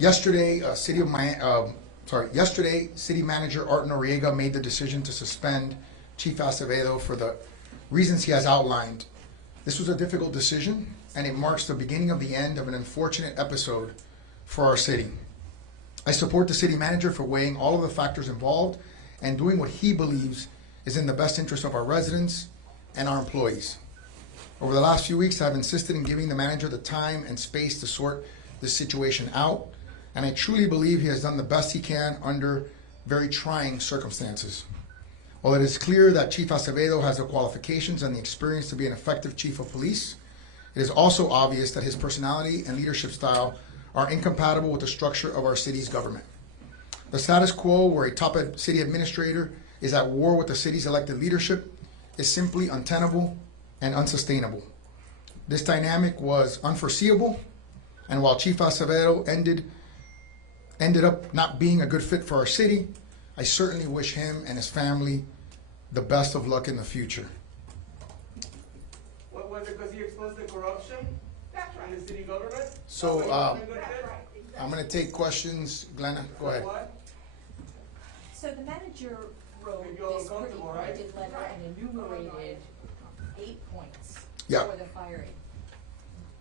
Yesterday, City Manager Art Noriega made the decision to suspend Chief Acevedo for the reasons he has outlined. This was a difficult decision, and it marks the beginning of the end of an unfortunate episode for our city. I support the City Manager for weighing all of the factors involved and doing what he believes is in the best interest of our residents and our employees. Over the last few weeks, I've insisted in giving the manager the time and space to sort this situation out, and I truly believe he has done the best he can under very trying circumstances. While it is clear that Chief Acevedo has the qualifications and the experience to be an effective chief of police, it is also obvious that his personality and leadership style are incompatible with the structure of our city's government. The status quo, where a top city administrator is at war with the city's elected leadership, is simply untenable and unsustainable. This dynamic was unforeseeable, and while Chief Acevedo ended up not being a good fit for our city, I certainly wish him and his family the best of luck in the future. What was it, because he exposed the corruption in the city government? So I'm going to take questions. Glenna, go ahead. So the manager wrote this pretty pointed letter and enumerated 8 points for the firing.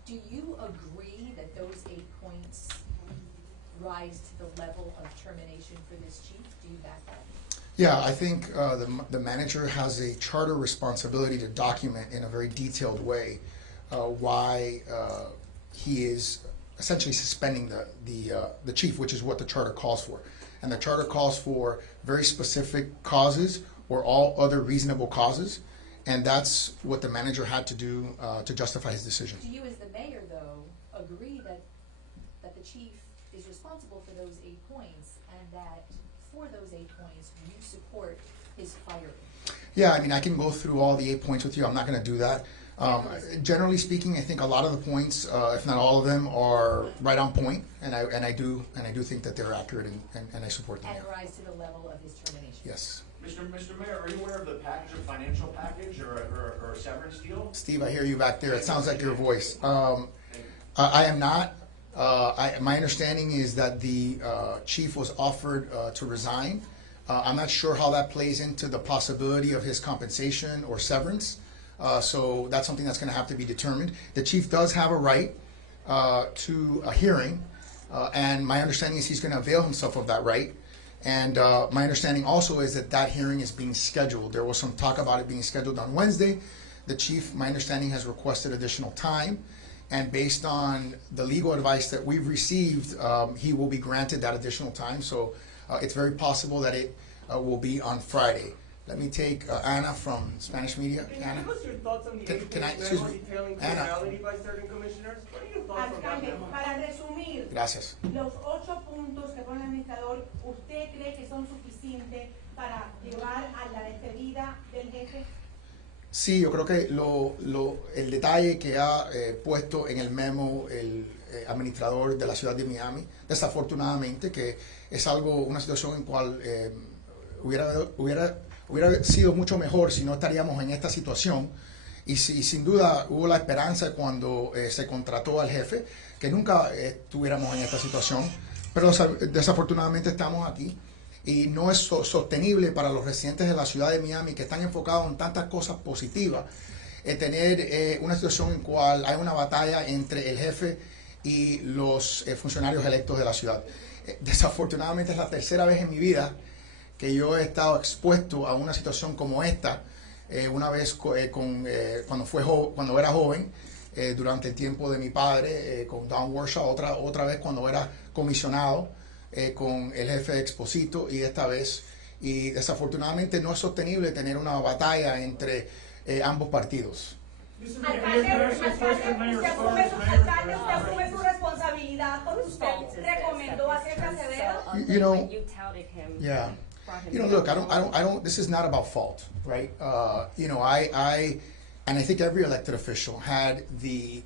Do you agree that those 8 points rise to the level of termination for this chief? Do you back that? Yeah, I think the manager has a charter responsibility to document in a very detailed way why he is essentially suspending the chief, which is what the charter calls for. And the charter calls for very specific causes or all other reasonable causes, and that's what the manager had to do to justify his decision. Do you, as the mayor, though, agree that the chief is responsible for those 8 points, and that for those 8 points you support his firing? Yeah, I mean, I can go through all the 8 points with you. I'm not going to do that. Generally speaking, I think a lot of the points, if not all of them, are right on point, and I do think that they're accurate, and I support them. And rise to the level of his termination. Yes. Mr. Mayor, are you aware of the package, of financial package, or a severance deal? Steve, I hear you back there. It sounds like your voice. I am not. My understanding is that the chief was offered to resign. I'm not sure how that plays into the possibility of his compensation or severance. So that's something that's going to have to be determined. The chief does have a right to a hearing, and my understanding is he's going to avail himself of that right. And my understanding also is that hearing is being scheduled. There was some talk about it being scheduled on Wednesday. The chief, my understanding, has requested additional time, and based on the legal advice that we've received, he will be granted that additional time. So it's very possible that it will be on Friday. Let me take Ana from Spanish Media. Ana, Give us your thoughts on the memo detailing criminality by certain commissioners. What are your thoughts on that memo? Para resumir, gracias. los 8 puntos que pone el administrador, ¿usted cree que son suficientes para llevar a la despedida del jefe? Sí, yo creo que el detalle que ha puesto en el memo el administrador de la ciudad de Miami, desafortunadamente, que es una situación en cual hubiera sido mucho mejor si no estaríamos en esta situación, y sin duda hubo la esperanza cuando se contrató al jefe que nunca estuviéramos en esta situación, pero desafortunadamente estamos aquí, y no es sostenible para los residentes de la ciudad de Miami, que están enfocados en tantas cosas positivas, tener una situación en cual hay una batalla entre el jefe y los funcionarios electos de la ciudad. Desafortunadamente es la tercera vez en mi vida que yo he estado expuesto a una situación como esta, una vez cuando era joven, durante el tiempo de mi padre, con Don Warshaw, otra vez cuando era comisionado con el jefe Exposito, y esta vez, y desafortunadamente no es sostenible tener una batalla entre ambos partidos. Alcalde, usted asume su responsabilidad porque usted recomendó a César Acevedo. You know, yeah. You know, look, I don't. This is not about fault, right? You know, and I think every elected official had the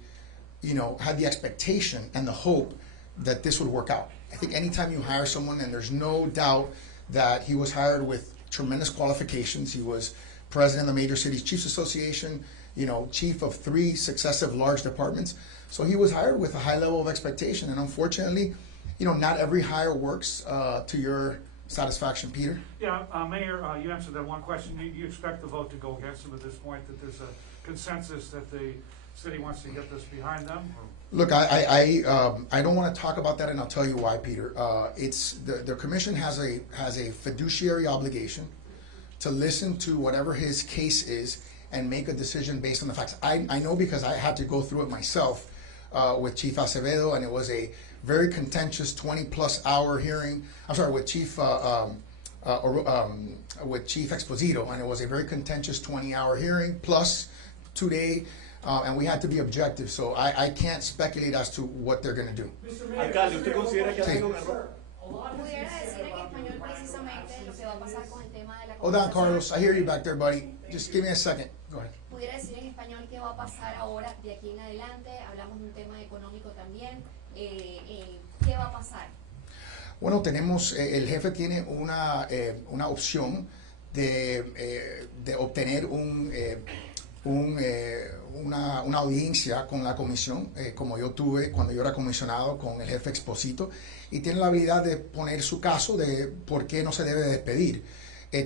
expectation and the hope that this would work out. I think anytime you hire someone, and there's no doubt that he was hired with tremendous qualifications. He was president of the Major Cities Chiefs Association, you know, chief of 3 successive large departments. So he was hired with a high level of expectation, and unfortunately, not every hire works to your satisfaction, Peter. Yeah, Mayor, you answered that one question. You expect the vote to go against them at this point, that there's a consensus that the city wants to get this behind them? Look, I don't want to talk about that, and I'll tell you why, Peter. It's the commission has a fiduciary obligation to listen to whatever his case is and make a decision based on the facts. I know because I had to go through it myself with Chief Acevedo, and it was a very contentious 20-plus hour hearing. I'm sorry, with Chief Exposito, and it was a very contentious 20-hour hearing plus 2-day. And we had to be objective, so I can't speculate as to what they're going to do. Alcalde, ¿usted considera que ha sido un Sí. error? ¿Pudiera decir en español precisamente lo que va a pasar con el tema de la Hold on, conversación? Carlos. I hear you back there, buddy. Just give me a second. Go ahead. ¿Pudiera decir en español qué va a pasar ahora de aquí en adelante? Hablamos de un tema económico también. ¿Qué va a pasar? Bueno, tenemos, el jefe tiene una opción de obtener una audiencia con la comisión, como yo tuve cuando yo era comisionado con el jefe Exposito, y tiene la habilidad de poner su caso de por qué no se debe despedir.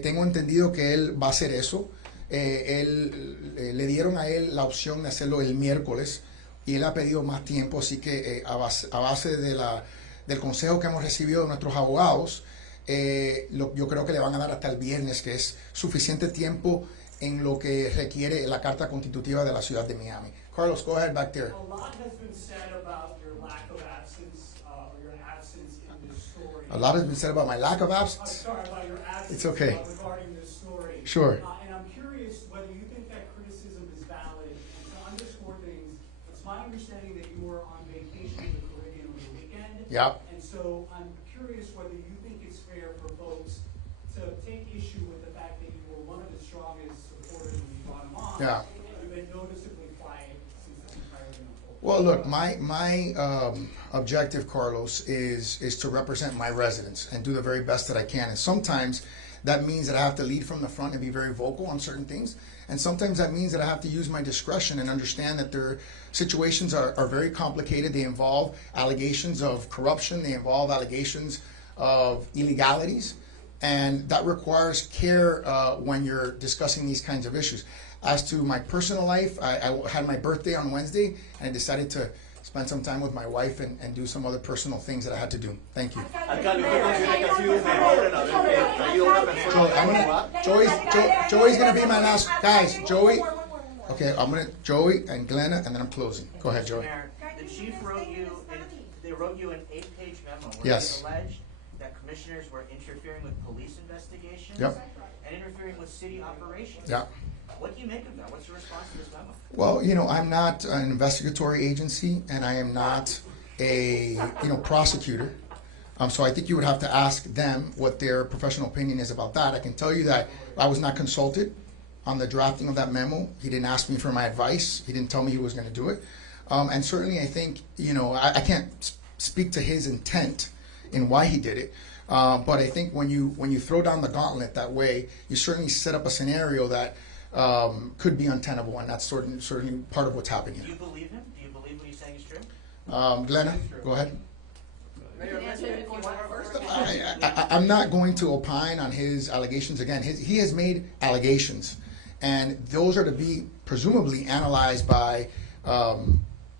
Tengo entendido que él va a hacer eso. Le dieron a él la opción de hacerlo el miércoles y él ha pedido más tiempo, así que a base del consejo que hemos recibido de nuestros abogados, yo creo que le van a dar hasta el viernes, que es suficiente tiempo en lo que requiere la Carta Constitutiva de la Ciudad de Miami. Carlos, go ahead back there. A lot has been said about your lack of absence, or your absence in this story. A lot has been said about my lack of I'm absence. sorry, about your absence It's okay. regarding this story. Sure. And I'm curious whether you think that criticism is valid. And to underscore things, it's my understanding that you were on vacation in the Caribbean over the weekend. Yep. And so I'm curious whether you think it's fair for folks to take issue with the fact that you were one of the strongest supporters when you brought him on. Yeah. And you've been noticeably quiet since this entire thing unfolded. Well, look, my objective, Carlos, is to represent my residents and do the very best that I can. And sometimes that means that I have to lead from the front and be very vocal on certain things. And sometimes that means that I have to use my discretion and understand that their situations are very complicated. They involve allegations of corruption. They involve allegations of illegalities. And that requires care when you're discussing these kinds of issues. As to my personal life, I had my birthday on Wednesday, and I decided to spend some time with my wife and do some other personal things that I had to do. Thank you. Alcalde, ¿usted considera que ha sido un error en haber traído a una persona? Joey's gonna be my last guys. Joey. Okay, Joey and Glenna, and then I'm closing. Go ahead, Joey. Mayor, the chief wrote you, they wrote you an 8-page memo where Yes. they alleged that commissioners were interfering with police investigations Yep. and interfering with city operations. Yeah. What do you make of that? What's your response to this memo? Well, I'm not an investigatory agency, and I am not a prosecutor. So I think you would have to ask them what their professional opinion is about that. I can tell you that I was not consulted on the drafting of that memo. He didn't ask me for my advice. He didn't tell me he was going to do it. And certainly I think, I can't speak to his intent in why he did it. But I think when you throw down the gauntlet that way, you certainly set up a scenario that could be untenable, and that's certainly part of what's happening Do here. you believe him? Do you believe what he's saying is true? Glenna, go ahead. You can answer it if you want first. I'm not going to opine on his allegations again. He has made allegations, and those are to be presumably analyzed by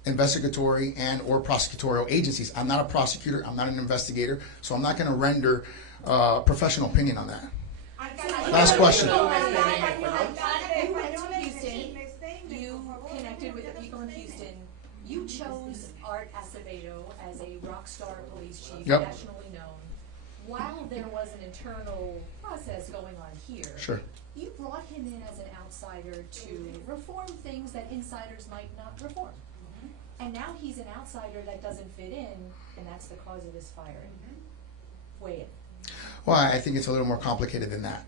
investigatory and or prosecutorial agencies. I'm not a prosecutor. I'm not an investigator, so I'm not going to render professional opinion on that. Last question. You connected with the people in Houston. You chose Art Acevedo as a rock star police chief, Yep. nationally known. While there was an internal process going on here, Sure. you brought him in as an outsider to reform things that insiders might not reform. And now he's an outsider that doesn't fit in, and that's the cause of this firing. Weigh in. Well, I think it's a little more complicated than that.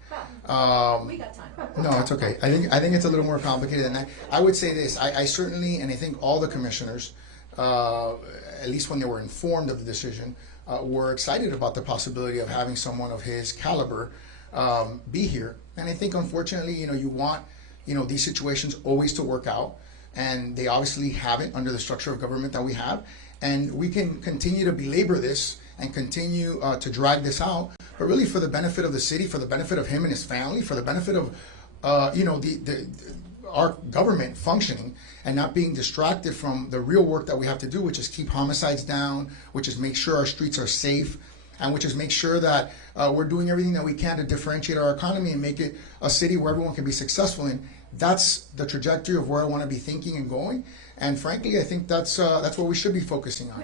We got time. No, it's okay. I think it's a little more complicated than that. I would say this. I certainly, and I think all the commissioners, at least when they were informed of the decision, were excited about the possibility of having someone of his caliber be here. And I think, unfortunately, you want, these situations always to work out, and they obviously haven't under the structure of government that we have. And we can continue to belabor this and continue to drag this out, but really for the benefit of the city, for the benefit of him and his family, for the benefit of our government functioning and not being distracted from the real work that we have to do, which is keep homicides down, which is make sure our streets are safe, and which is make sure that we're doing everything that we can to differentiate our economy and make it a city where everyone can be successful in. That's the trajectory of where I want to be thinking and going. And frankly, I think that's what we should be focusing on.